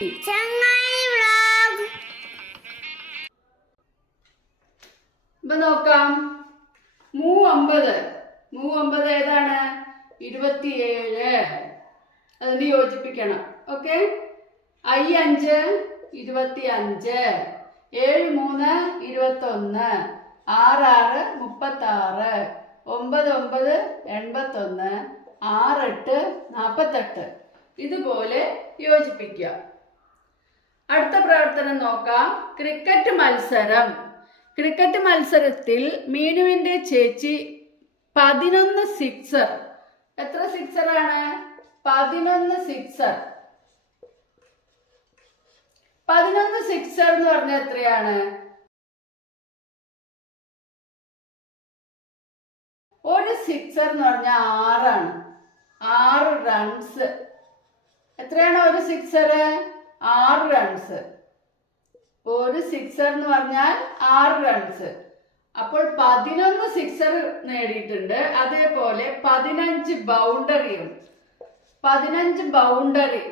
ചങ്ങായി വ്ലോഗ്. ഇപ്പൊ നോക്കാം. 9 ഏതാണ്? 27. അതിന് യോജിപ്പിക്കണം. ഓക്കെ. 5 25, 7 3 21, 6 36, 9 9 81, 6 8 48. ഇതുപോലെ യോജിപ്പിക്കുക. അടുത്ത പ്രവർത്തനം നോക്കാം. ക്രിക്കറ്റ് മത്സരത്തിൽ മീനുവിന്റെ ചേച്ചി 11 സിക്സർ. എത്ര സിക്സറാണ്? 11 സിക്സർ. 11 സിക്സർ എന്ന് പറഞ്ഞാൽ എത്രയാണ്? ഒരു സിക്സർ എന്ന് പറഞ്ഞാൽ 6 ആണ്. 6 റൺസ്. എത്രയാണ് ഒരു സിക്സർ? 6 റൺസ്. ഒരു സിക്സർ എന്ന് പറഞ്ഞാൽ 6 റൺസ്. അപ്പോൾ 11 സിക്സർ നേടിയിട്ടുണ്ട്. അതേപോലെ 15 ബൗണ്ടറിയും. 15 ബൗണ്ടറി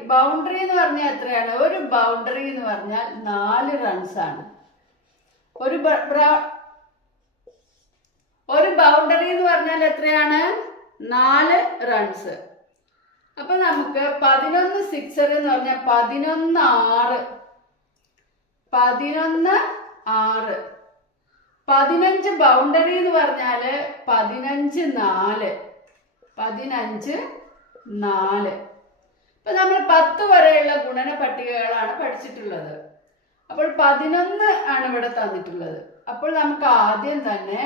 എന്ന് പറഞ്ഞാൽ എത്രയാണ്? ഒരു ബൗണ്ടറി എന്ന് പറഞ്ഞാൽ 4 റൺസ് ആണ്. ഒരു ബൗണ്ടറി എന്ന് പറഞ്ഞാൽ എത്രയാണ്? 4 റൺസ്. അപ്പൊ നമുക്ക് 11 സിക്സർ എന്ന് പറഞ്ഞാൽ 11 6. 11 6. 15 ബൗണ്ടറി എന്ന് പറഞ്ഞാല് 15 4. 15 4. ഇപ്പൊ നമ്മൾ 10 വരെയുള്ള ഗുണന പട്ടികകളാണ് പഠിച്ചിട്ടുള്ളത്. അപ്പോൾ 11 ആണ് ഇവിടെ തന്നിട്ടുള്ളത്. അപ്പോൾ നമുക്ക് ആദ്യം തന്നെ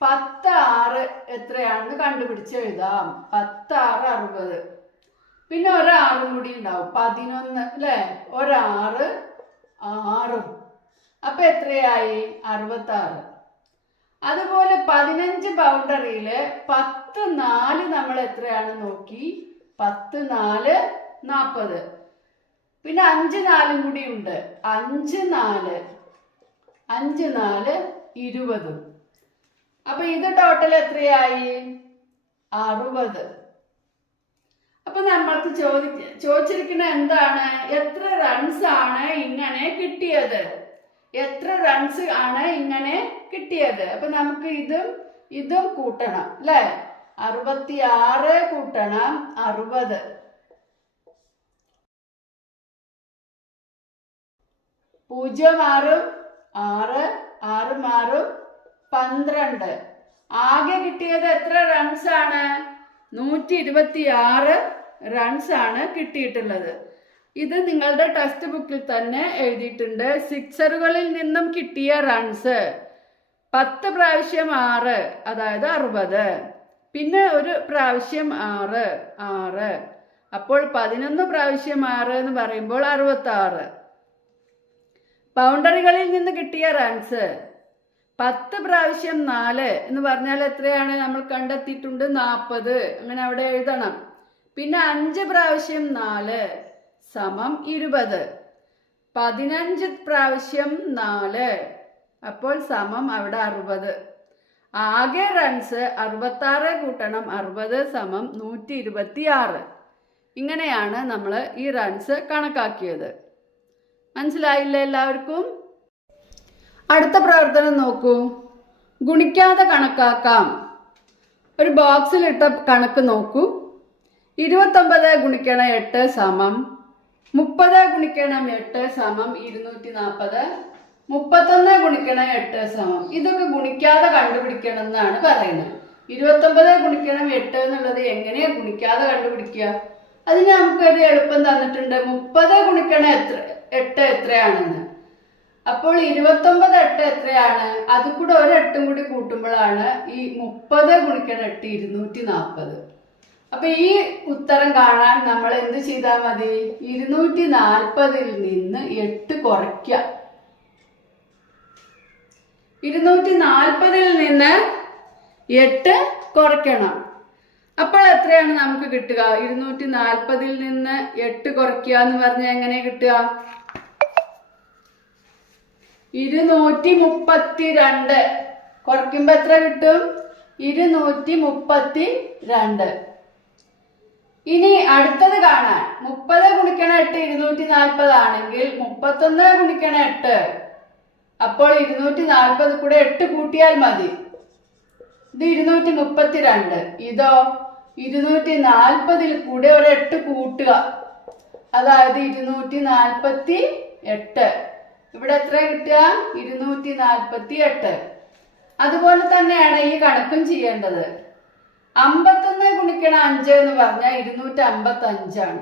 10 6 എത്രയാണെന്ന് കണ്ടുപിടിച്ച് എഴുതാം. 10 6 60. പിന്നെ ഒരാറും കൂടി ഉണ്ടാവും. 11 അല്ലേ? 1 6 6. അപ്പൊ എത്രയായി? 66. അതുപോലെ 15 ബൗണ്ടറിയില് 10 4 നമ്മൾ എത്രയാണ് നോക്കി. 10 4 40. പിന്നെ 5 4 കൂടി ഉണ്ട്. 5 4 20. അപ്പൊ ഇത് ടോട്ടൽ എത്രയായി? 60. അപ്പൊ നമ്മൾക്ക് ചോദിച്ചിരിക്കുന്ന എന്താണ്? എത്ര റൺസ് ആണ് ഇങ്ങനെ കിട്ടിയത്? എത്ര റൺസ് ആണ് ഇങ്ങനെ കിട്ടിയത്? അപ്പൊ നമുക്ക് ഇതും കൂട്ടണം അല്ലേ? 66 കൂട്ടണം 60. 0 6 6 6 6 12. ആകെ കിട്ടിയത് എത്ര റൺസ് ആണ്? 126 റൺസ് ആണ് കിട്ടിയിട്ടുള്ളത്. ഇത് നിങ്ങളുടെ ടെക്സ്റ്റ് ബുക്കിൽ തന്നെ എഴുതിയിട്ടുണ്ട്. സിക്സറുകളിൽ നിന്നും കിട്ടിയ റൺസ് 10 പ്രാവശ്യം 6, അതായത് 60. പിന്നെ ഒരു പ്രാവശ്യം 6 6. അപ്പോൾ 11 പ്രാവശ്യം 6 എന്ന് പറയുമ്പോൾ 66. ബൗണ്ടറികളിൽ നിന്ന് കിട്ടിയ റൺസ് 10 പ്രാവശ്യം 4 എന്ന് പറഞ്ഞാൽ എത്രയാണ്? നമ്മൾ കണ്ടെത്തിയിട്ടുണ്ട് 40. അങ്ങനെ അവിടെ എഴുതണം. പിന്നെ 5 പ്രാവശ്യം 4 സമം 20. 15 പ്രാവശ്യം 4 അപ്പോൾ സമം അവിടെ 60. ആകെ റൺസ് 66 കൂട്ടണം 60 സമം 126. ഇങ്ങനെയാണ് നമ്മൾ ഈ റൺസ് കണക്കാക്കിയത്. മനസ്സിലായില്ലേ എല്ലാവർക്കും? അടുത്ത പ്രവർത്തനം നോക്കൂ. ഗുണിക്കാതെ കണക്കാക്കാം. ഒരു ബോക്സിലിട്ട കണക്ക് നോക്കൂ. 29 ഗുണിക്കണം 8 സമം 30 ഗുണിക്കണം 8 സമം 240. 31 ഗുണിക്കണം 8 സമം. ഇതൊക്കെ ഗുണിക്കാതെ കണ്ടുപിടിക്കണം എന്നാണ് പറയുന്നത്. 29 ഗുണിക്കണം 8 എന്നുള്ളത് എങ്ങനെയാ ഗുണിക്കാതെ കണ്ടുപിടിക്കുക? അതിന് നമുക്കൊരു എളുപ്പം തന്നിട്ടുണ്ട്. 30 ഗുണിക്കണം 8 എത്രയാണെന്ന്. അപ്പോൾ 29 8 എത്രയാണ്? അത് കൂടെ ഒരു 8 കൂടി കൂട്ടുമ്പോഴാണ് ഈ 30 ഗുണിക്കണം 8 240. അപ്പൊ ഈ ഉത്തരം കാണാൻ നമ്മൾ എന്ത് ചെയ്താൽ മതി? 240 നിന്ന് 8 കുറയ്ക്കുക. 240 നിന്ന് 8 കുറയ്ക്കണം. അപ്പോൾ എത്രയാണ് നമുക്ക് കിട്ടുക? 240 നിന്ന് 8 കുറയ്ക്കുക എന്ന് പറഞ്ഞാൽ എങ്ങനെ കിട്ടുക? 232. കുറയ്ക്കുമ്പോ എത്ര കിട്ടും? 232. ഇനി അടുത്തത് കാണാൻ 30 ഗുണിക്കണ 8 240 ആണെങ്കിൽ 31 ഗുണിക്കണ 8 അപ്പോൾ 240 കൂടെ 8 കൂട്ടിയാൽ മതി. ഇത് 232. ഇതോ 240 കൂടെ ഒരു 8 കൂട്ടുക, അതായത് 248. ഇവിടെ എത്ര കിട്ടുക? 248. അതുപോലെ തന്നെയാണ് ഈ കണക്കും ചെയ്യേണ്ടത്. 51 ഗുണിക്കണ 5 എന്ന് പറഞ്ഞാൽ 255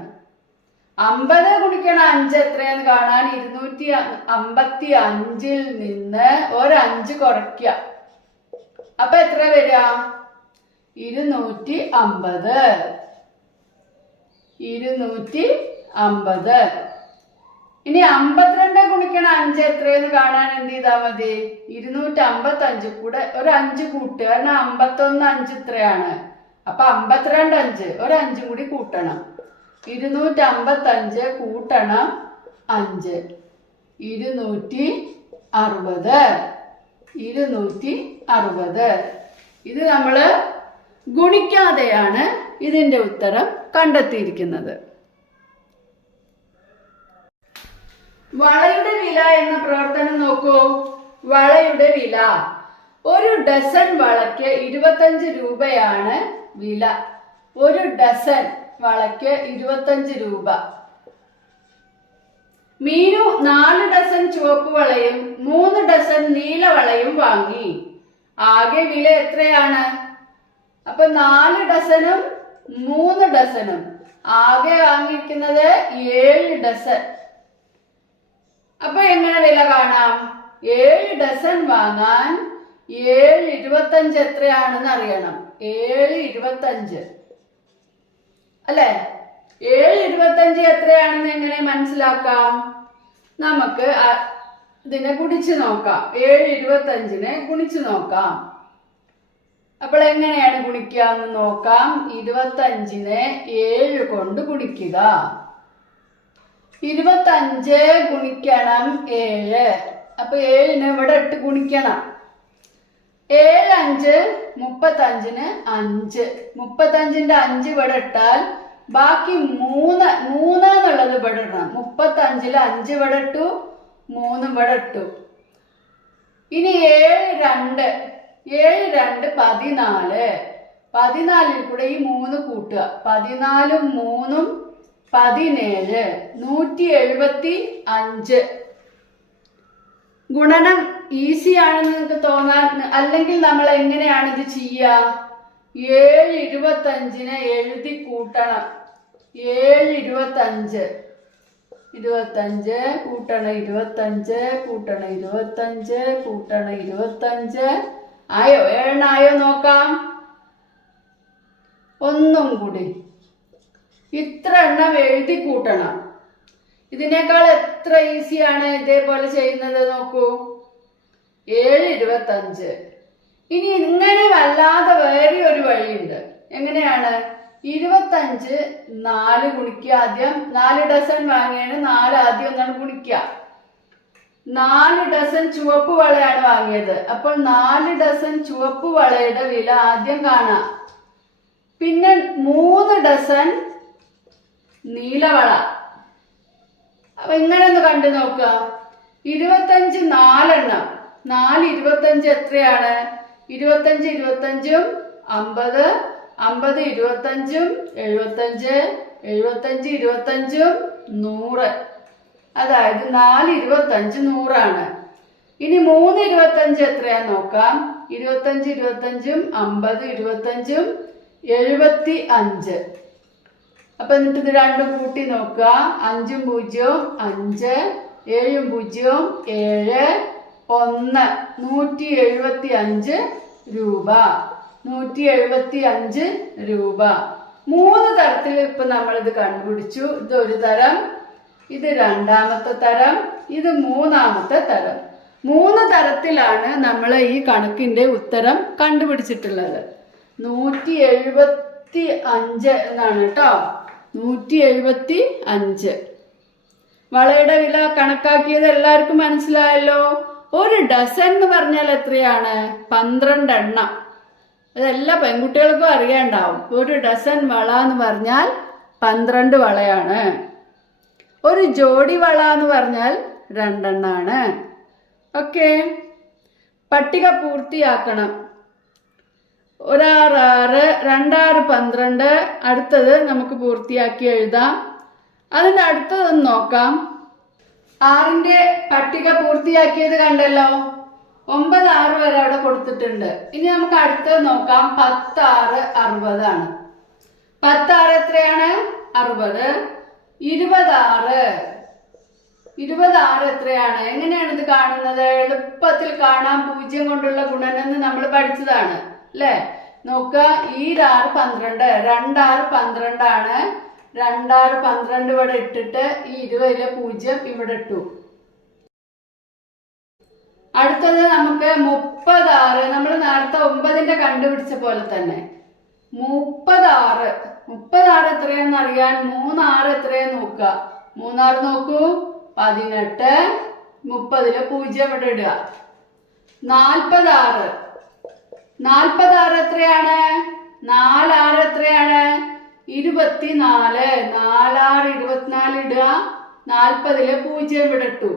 50 ഗുണിക്കണ 5 എത്രയെന്ന് കാണാൻ 255 നിന്ന് ഒരു 5 കുറയ്ക്കുക. അപ്പൊ എത്ര വരിക? 250. 250. ഇനി 52 ഗുണിക്കണ 5 എത്രയെന്ന് കാണാൻ എന്ത് ചെയ്താൽ മതി? 255 കൂടെ ഒരു 5 കൂട്ടുക. കാരണം 51 5 ഇത്രയാണ്. അപ്പൊ 52 5 ഒരു 5 കൂടി കൂട്ടണം. 255 കൂട്ടണം 5 260. 260. ഇത് നമ്മള് ഗുണിക്കാതെയാണ് ഇതിന്റെ ഉത്തരം കണ്ടെത്തിയിരിക്കുന്നത്. വളയുടെ വില എന്ന പ്രവർത്തനം നോക്കൂ. വളയുടെ വില, ഒരു ഡസൻ വളയ്ക്ക് 25 രൂപയാണ് വില. ഒരു ഡസൻ വളയ്ക്ക് 25 രൂപ. മീനു 4 ഡസൻ ചുവപ്പ് വളയും 3 ഡസൻ നീല വളയും വാങ്ങി. ആകെ വില എത്രയാണ്? അപ്പൊ 4 ഡസനും 3 ഡസനും ആകെ വാങ്ങിയിരിക്കുന്നത് 7 ഡസൻ. അപ്പൊ എങ്ങനെ വില കാണാം? 7 ഡസൻ വാങ്ങാൻ 7.25 എത്രയാണെന്ന് അറിയണം. 7.25 അല്ലെ? 7.25 എത്രയാണെന്ന് എങ്ങനെ മനസ്സിലാക്കാം? നമുക്ക് ഇതിനെ ഗുണിച്ചു നോക്കാം. 7.25 ഗുണിച്ചു നോക്കാം. അപ്പോൾ എങ്ങനെയാണ് ഗുണിക്കുക എന്ന് നോക്കാം. 25 7 കൊണ്ട് ഗുണിക്കുക. 25 ഗുണിക്കണം 7. അപ്പൊ 7 ഇവിടെ ഇട്ട് ഗുണിക്കണം. 7 5 35 5. 35ന്റെ 5 ഇവിടെ ഇട്ടാൽ ബാക്കി 3 എന്നുള്ളത് ഇവിടെ ഇടണം. 35 5 ഇവിടെ ഇട്ടു, 3 ഇവിടെ ഇട്ടു. ഇനി 7 2 14. 14 കൂടെ ഈ 3 കൂട്ടുക. 14 3 17. 175. ഗുണനം ഈസി ആണെന്ന് നിങ്ങൾക്ക് തോന്നാൻ, അല്ലെങ്കിൽ നമ്മൾ എങ്ങനെയാണ് ഇത് ചെയ്യുക? 7.25 എഴുതി കൂട്ടണം. 7.25 25 കൂട്ടണം 25 കൂട്ടണം 25 കൂട്ടണം 25. ആയോ? 7 ആയോ നോക്കാം. ഒന്നും കൂടി ഇത്ര എണ്ണം എഴുതി കൂട്ടണം. ഇതിനേക്കാൾ എത്ര ഈസിയാണ് ഇതേപോലെ ചെയ്യുന്നത് നോക്കൂ. 7.25. ഇനി ഇങ്ങനെ വല്ലാതെ വേറെ ഒരു വഴിയുണ്ട്. എങ്ങനെയാണ്? 25 4 ഗുണിക്കുക. ആദ്യം 4 ഡസൻ വാങ്ങിയാണ് 4 ആദ്യം ഒന്നാണ് ഗുണിക്കുക. 4 ഡസൻ ചുവപ്പ് വളയാണ് വാങ്ങിയത്. അപ്പോൾ 4 ഡസൻ ചുവപ്പ് വളയുടെ വില ആദ്യം കാണാം. പിന്നെ 3 ഡസൻ നീലവള. അപ്പൊ ഇങ്ങനെ ഒന്ന് കണ്ടു നോക്കുക. 25 4 എണ്ണം. 4 25 എത്രയാണ്? 25 25 50. 50 25 75. 75 25 100. അതായത് 4 25 100 ഇനി 3 25 എത്രയാന്ന് നോക്കാം. 25 25 50 25 75. അപ്പൊ എന്നിട്ട് ഇത് രണ്ടും കൂട്ടി നോക്കുക. 5 0 5 7 0 7 1 175 രൂപ. 175 രൂപ. 3 തരത്തിൽ ഇപ്പൊ നമ്മൾ ഇത് കണ്ടുപിടിച്ചു. ഇത് ഒരു തരം, ഇത് രണ്ടാമത്തെ തരം, ഇത് മൂന്നാമത്തെ തരം. 3 തരത്തിലാണ് നമ്മൾ ഈ കണക്കിന്റെ ഉത്തരം കണ്ടുപിടിച്ചിട്ടുള്ളത്. 175 എന്നാണ് കേട്ടോ. 175. വളയുടെ വില കണക്കാക്കിയത് എല്ലാവർക്കും മനസ്സിലായല്ലോ. ഒരു ഡസൻ എന്ന് പറഞ്ഞാൽ എത്രയാണ്? 12 എണ്ണം. അതെല്ലാ പെൺകുട്ടികൾക്കും അറിയാണ്ടാവും. ഒരു ഡസൻ വള എന്ന് പറഞ്ഞാൽ 12 വളയാണ്. ഒരു ജോഡി വള എന്ന് പറഞ്ഞാൽ 2 എണ്ണമാണ്. ഓക്കെ, പട്ടിക പൂർത്തിയാക്കണം. 1 6 6, 2 6 12. അടുത്തത് നമുക്ക് പൂർത്തിയാക്കി എഴുതാം. അതിൻ്റെ അടുത്തതൊന്ന് നോക്കാം. 6ന്റെ പട്ടിക പൂർത്തിയാക്കിയത് കണ്ടല്ലോ. 9 6 വരെ അവിടെ കൊടുത്തിട്ടുണ്ട്. ഇനി നമുക്ക് അടുത്തത് നോക്കാം. 10 6 60 ആണ്. 10 6 എത്രയാണ്? 60. 20 6 എത്രയാണ്? എങ്ങനെയാണ് ഇത് കാണുന്നത്? എളുപ്പത്തിൽ കാണാൻ 0 കൊണ്ടുള്ള ഗുണനം നമ്മൾ പഠിച്ചതാണ് അല്ലേ? നോക്കുക, ഈ 6 12, 2 6 12 ആണ്. 2 6 12 ഇവിടെ ഇട്ടിട്ട് ഈ 20-ലെ 0 ഇവിടെ ഇട്ടു. അടുത്തത് നമുക്ക് 30 6. നമ്മൾ നേരത്തെ 9ന്റെ കണ്ടുപിടിച്ച പോലെ തന്നെ 30 6 എത്രയാണെന്ന് അറിയാൻ 3 6 എത്രയാന്ന് നോക്കുക. 3 6 നോക്കൂ, 18. 30-ലെ 0 ഇവിടെ ഇടുക. 40 6 എത്രയാണ്? 4 6 എത്രയാണ്? 24. 4 6 24 ഇടുക. 40-ലെ 0 ഇവിടെ ഇട്ടു.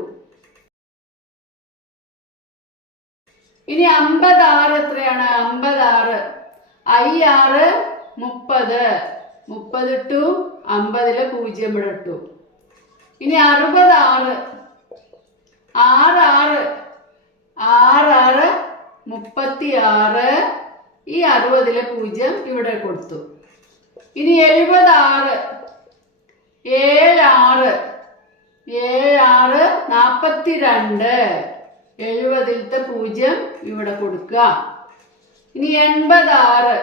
ഇനി 50 6 എത്രയാണ്? 50 6. I 6 30. 30 ഇട്ടു. 50-ലെ 0 ഇവിടെ ഇട്ടു. ഇനി 60 6. 6 6 36. ഈ 60-ലെ 0 ഇവിടെ കൊടുത്തു. ഇനി 70 6. 7 6. 7 6 42. 70-ലത്തെ 0 ഇവിടെ കൊടുക്കുക. ഇനി 80 6.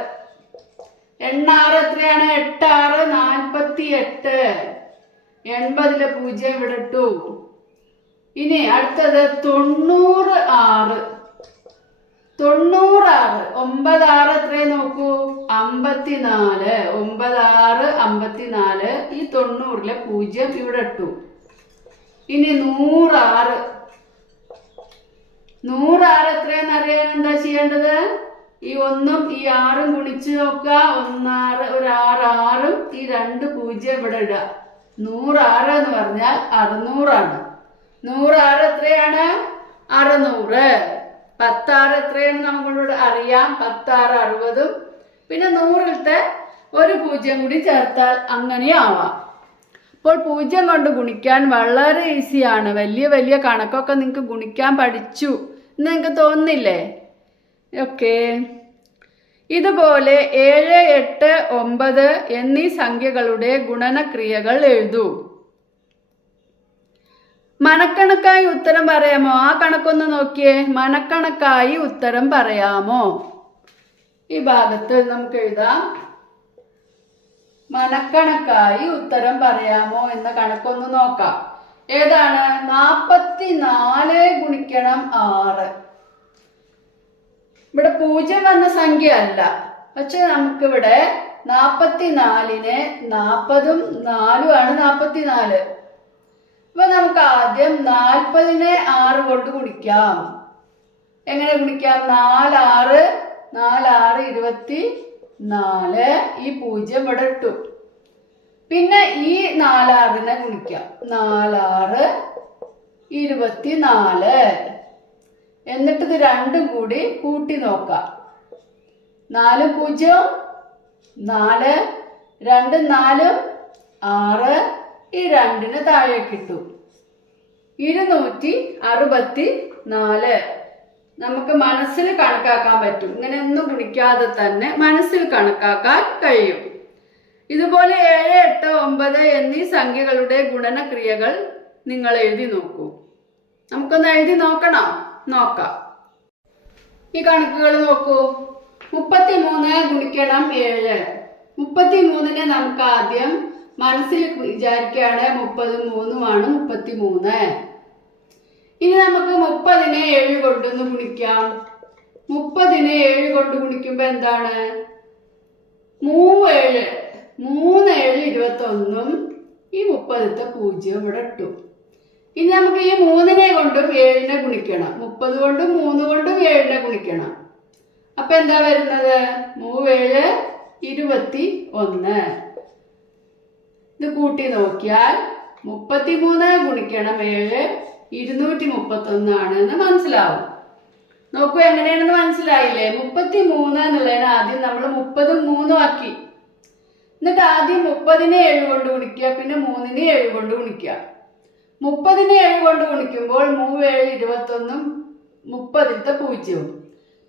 6 എത്രയാണ്? 8 6 48. 80-ലെ 0 ഇവിടെ ഇട്ടു. ഇനി അടുത്തത് 90 6. 9 6 എത്രയും നോക്കൂ, 54. 9 6 54. ഈ 90-ലെ 0 ഇവിടെ ഇട്ടു. ഇനി 100 6 എത്രയെന്ന് അറിയാൻ എന്താ ചെയ്യേണ്ടത്? ഈ 1ഉം ഈ 6ഉം ഗുണിച്ച് നോക്കുക. 1 6, ഒരു 6 6ഉം ഈ 2 0 ഇവിടെ ഇടുക. 100 6 എന്ന് പറഞ്ഞാൽ 600 ആണ്. 100 6 എത്രയാണ്? 600. 10 6 എത്രയാണ് നമ്മളോട് അറിയാം. 10 6 60. പിന്നെ 100-ലത്തെ ഒരു 0 കൂടി ചേർത്താൽ അങ്ങനെ ആവാം. അപ്പോൾ 0 കൊണ്ട് ഗുണിക്കാൻ വളരെ ഈസിയാണ്. വലിയ വലിയ കണക്കൊക്കെ നിങ്ങൾക്ക് ഗുണിക്കാൻ പഠിച്ചു എന്ന് നിങ്ങൾക്ക് തോന്നുന്നില്ലേ? ഓക്കെ, ഇതുപോലെ 7 8 9 എന്നീ സംഖ്യകളുടെ ഗുണനക്രിയകൾ എഴുതൂ. മനക്കണക്കായി ഉത്തരം പറയാമോ? ആ കണക്കൊന്ന് നോക്കിയേ. മനക്കണക്കായി ഉത്തരം പറയാമോ? ഈ ഭാഗത്ത് നമുക്ക് എഴുതാം. മനക്കണക്കായി ഉത്തരം പറയാമോ എന്ന കണക്കൊന്ന് നോക്കാം. ഏതാണ്? 44 ഗുണിക്കണം 6. ഇവിടെ 0 വന്ന സംഖ്യ അല്ല, പക്ഷെ നമുക്കിവിടെ 44-നെ 40ഉം 4ഉം ആണ് 44. അപ്പൊ നമുക്ക് ആദ്യം 40-നെ 6 കൊണ്ട് ഗുണിക്കാം. എങ്ങനെ ഗുണിക്കാം? 4 6 24. ഈ 0 ഇവിടെ ഇട്ടു. പിന്നെ ഈ 4 6-നെ ഗുണിക്കാം. 4 6 24. എന്നിട്ട് ഇത് രണ്ടും കൂടി കൂട്ടി നോക്കാം. 4 0 4. 2 4 6. ഈ 2-ന് താഴേക്ക് ഇട്ടു. 264. നമുക്ക് മനസ്സിൽ കണക്കാക്കാൻ പറ്റും. ഇങ്ങനെ ഒന്നും ഗുണിക്കാതെ തന്നെ മനസ്സിൽ കണക്കാക്കാൻ കഴിയും. ഇതുപോലെ 7 8 9 എന്നീ സംഖ്യകളുടെ ഗുണനക്രിയകൾ നിങ്ങൾ എഴുതി നോക്കൂ. നമുക്കൊന്ന് എഴുതി നോക്കണം. നോക്കാം. ഈ കണക്കുകൾ നോക്കൂ. 33 ഗുണിക്കണം 7. 33-നെ നമുക്ക് ആദ്യം മനസ്സിൽ വിചാരിക്കുകയാണ്. 30 3 33. ഇനി നമുക്ക് 30-നെ 7 കൊണ്ടൊന്ന് ഗുണിക്കാം. 30-നെ 7 കൊണ്ട് ഗുണിക്കുമ്പോ എന്താണ്? 3 7 21. ഈ 30-ത്തെ 0 ഇവിടെ ഇട്ടു. ഇനി നമുക്ക് ഈ 3-നെ കൊണ്ടും 7-നെ ഗുണിക്കണം. 30 കൊണ്ടും 3 കൊണ്ടും 7-നെ ഗുണിക്കണം. അപ്പൊ എന്താ വരുന്നത്? 3 7 21. ഇത് കൂട്ടി നോക്കിയാൽ 33 ഗുണിക്കണം 7 231 ആണ് എന്ന് മനസ്സിലാവും. നോക്കൂ, എങ്ങനെയാണെന്ന് മനസ്സിലായില്ലേ? 33 എന്നുള്ളതിന് ആദ്യം നമ്മൾ 30 3 ആക്കി. എന്നിട്ട് ആദ്യം 30നെ 7 കൊണ്ട് ഗുണിക്കുക, പിന്നെ 3നെ 7 കൊണ്ട് ഗുണിക്കുക. 30നെ 7 കൊണ്ട് ഗുണിക്കുമ്പോൾ 3 7 21 30ത്തെ 0.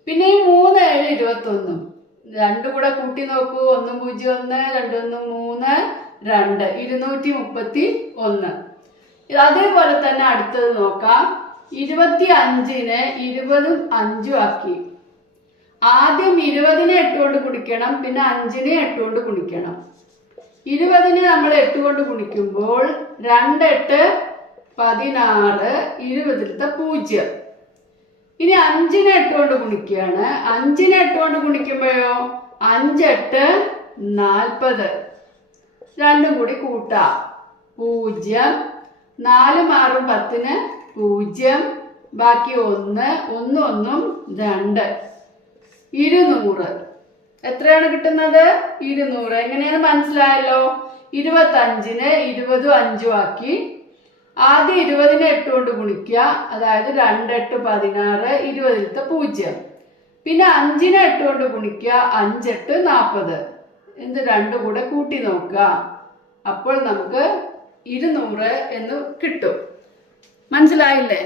പിന്നെ ഈ 3 7 21 രണ്ടും കൂടെ കൂട്ടി നോക്കൂ. 1 0 1 2 1 3 2 231. അതേപോലെ തന്നെ അടുത്തത് നോക്കാം. 25നെ 20ഉം 5ഉം ആക്കി. ആദ്യം 20നെ 8 കൊണ്ട് ഗുണിക്കണം, പിന്നെ 5നെ 8 കൊണ്ട് ഗുണിക്കണം. 20നെ നമ്മൾ 8 കൊണ്ട് ഗുണിക്കുമ്പോൾ 2 8 16 20ത്തെ 0. ഇനി 5നെ 8 കൊണ്ട് ഗുണിക്കുകയാണ്. 5നെ 8 കൊണ്ട് ഗുണിക്കുമ്പോഴോ 5 8 40. രണ്ടും കൂടി കൂട്ടാം. 0 4 6 10ന് 0. ബാക്കി 1 1 1 2 200. എത്രയാണ് കിട്ടുന്നത്? 200. എങ്ങനെയാണ് മനസ്സിലായല്ലോ? 25നെ 20ഉം 5ഉം ആക്കി. ആദ്യം 20നെ 8 കൊണ്ട് ഗുണിക്കുക, അതായത് 2 8 16 20ത്തെ 0. പിന്നെ 5നെ 8 കൊണ്ട് ഗുണിക്കുക, 5 8 40. ഇത് രണ്ടും കൂടെ കൂട്ടി നോക്കുക. അപ്പോൾ നമുക്ക് 200 എന്ന് കിട്ടും. മനസ്സിലായില്ലേ?